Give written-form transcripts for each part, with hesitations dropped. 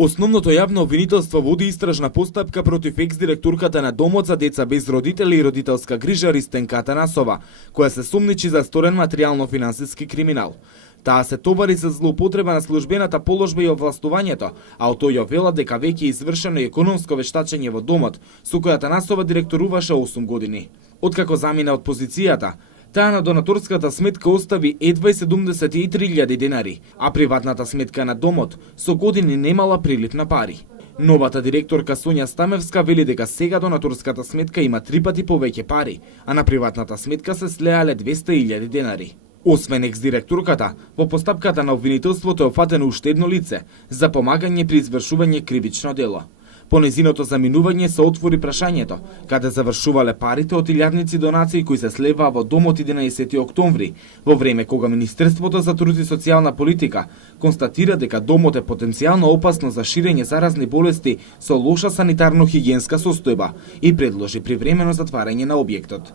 Основното јавно обвинителство води истражна постапка против екс-директорката на Домот за деца без родители и родителска грижа Ристенка Атанасова, која се сумничи за сторен материјално-финансиски криминал. Таа се товари за злоупотреба на службената положба и овластувањето, а од тој ја вела дека веќе е извршено економско вештачење во Домот, со која Атанасова директоруваше 8 години. Откако замина од позицијата, таа на донаторската сметка остави едва 73.000 денари, а приватната сметка на Домот со години немала прилив на пари. Новата директорка Сонја Стамевска вели дека сега донаторската сметка има 3 пати повеќе пари, а на приватната сметка се слеале 200.000 денари. Освен екс-директорката, во постапката на обвинителството е офатено уште едно лице за помагање при извршување кривично дело. По незиното заминување се отвори прашањето каде завршувале парите од илјадници донации кои се слеваа во Домот 11 октомври, во време кога Министерството за труд и социјална политика констатира дека Домот е потенцијално опасно за ширење заразни болести со лоша санитарно-хигиенска состојба и предложи привремено затварање на објектот.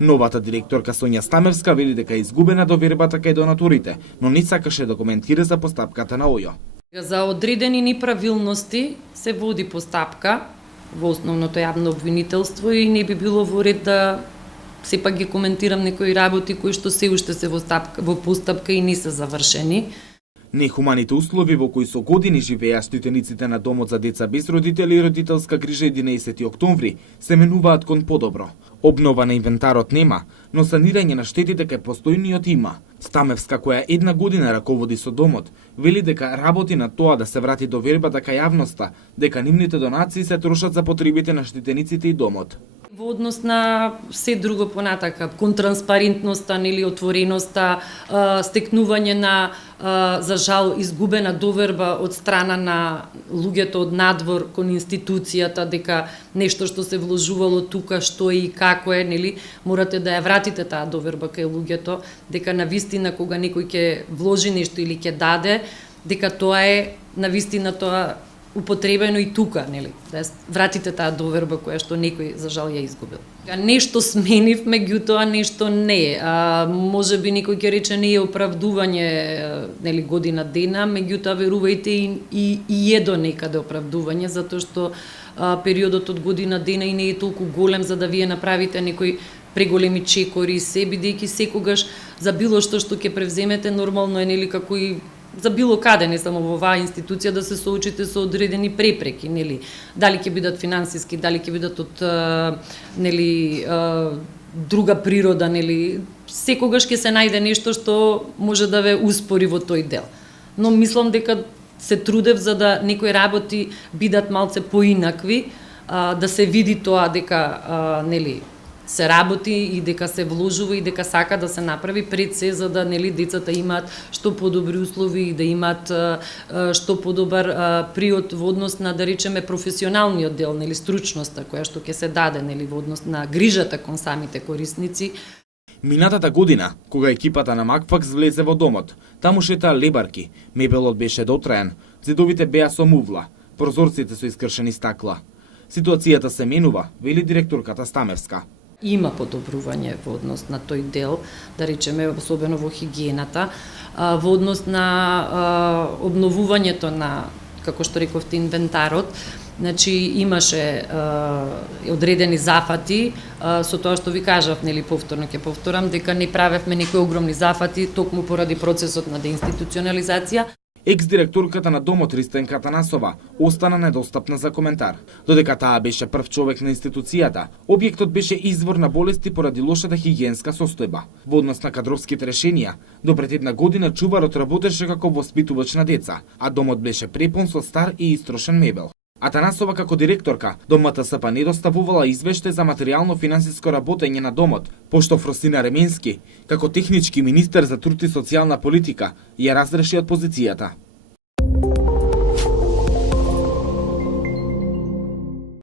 Новата директорка Сонја Стамевска вели дека е изгубена довербата кај донаторите, но не сакаше да коментира за постапката на ОЈО. За одредени неправилности се води постапка во основното јавно обвинителство и не би било во ред да сепак ги коментирам некои работи кои што се уште се во постапка и не се завршени. Нехуманите услови во кои со години живеа штитениците на Домот за деца без родители и родителска грижа 11 октомври се менуваат кон подобро. Обнова на инвентарот нема, но санирање на штетите кај постојниот има. Стамевска, која една година раководи со Домот, вели дека работи на тоа да се врати довербата кај јавноста, дека нивните донации се трошат за потребите на штитениците и Домот. Во однос на се друго понатака, кон транспарентноста или отвореноста, стекнување на, за жал, изгубена доверба од страна на луѓето од надвор кон институцијата, дека нешто што се вложувало тука, што и како е, нели, морате да ја вратите таа доверба кај луѓето, дека навистина кога некој ќе вложи нешто или ќе даде, дека тоа е навистина тоа употребено и тука, нели, да вратите таа доверба која што некој за жал ја изгубил. Нешто сменив, меѓутоа нешто не. Може би некој ќе рече не е оправдување, нели, година дена, меѓутоа верувајте и е до некаде оправдување, затоа што периодот од година дена и не е толку голем за да вие направите некои преголеми чекори се, бидејќи секогаш за било што ќе превземете нормално е, нели, како и за било каде, не само во оваа институција, да се соочите со одредени препреки, нели, дали ќе бидат финансиски, дали ќе бидат од нели друга природа, нели, секогаш ќе се најде нешто што може да ве успори во тој дел. Но мислам дека се трудев за да некои работи бидат малце поинакви, да се види тоа дека нели се работи и дека се вложува и дека сака да се направи пред се за да, нели, децата имаат што подобри услови и да имаат што подобар приод во однос на, да речеме, професионалниот дел, нели, стручноста која што ќе се даде, нели, во однос на грижата кон самите корисници. Минатата година, кога екипата на Макфакс влезе во Домот, таму шетаа лебарки, мебелот беше дотраен, зидовите беа со мувла, прозорците со искршени стакла. Ситуацијата се менува, вели директорката Стамевска. Има подобрување во однос на тој дел, да речеме, особено во хигиената, во однос на обновувањето на, како што рековте, инвентарот. Значи имаше одредени зафати, со тоа што ви кажав, нели, повторно ќе повторам, дека не правевме некои огромни зафати токму поради процесот на деинституционализација. Екс-директорката на Домот Ристенка Атанасова остана недостапна за коментар. Додека таа беше прв човек на институцијата, објектот беше извор на болести поради лошата хигиенска состојба. Во однос на кадровските решенија, до пред една година чуварот работеше како воспитувач на деца, а домот беше препун со стар и истрошен мебел. Атанасова како директорка до МТСП не доставувала извештај за материјално-финансиско работење на домот, пошто Фросина Ременски, како технички министер за труд и социјална политика, ја разреши од позицијата.